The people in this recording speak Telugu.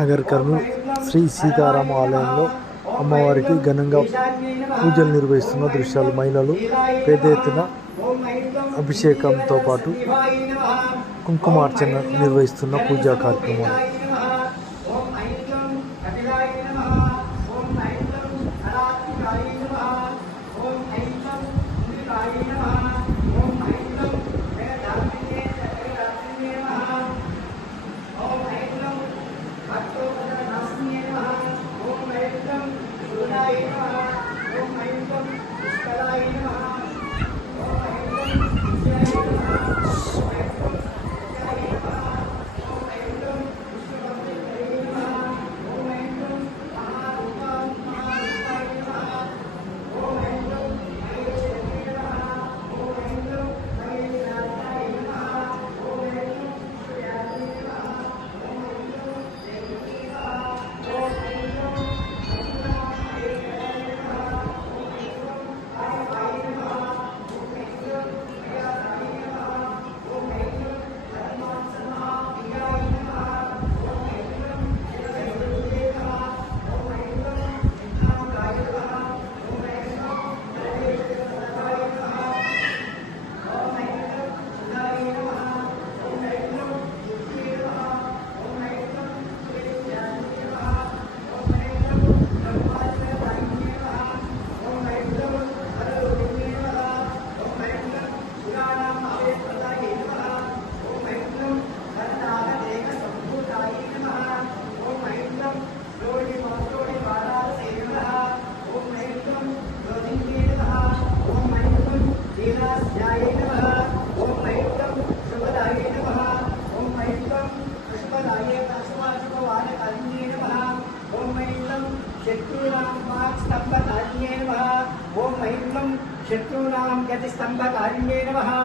నాగర్ కర్నూల్ శ్రీ సీతారామ ఆలయంలో అమ్మవారికి ఘనంగా పూజలు నిర్వహిస్తున్న దృశ్యాలు. మహిళలు పెద్ద ఎత్తున అభిషేకంతో పాటు కుంకుమార్చన నిర్వహిస్తున్న పూజా కార్యక్రమాలు. शत्रूणां गतिस्तंभकारिण्ये नमः।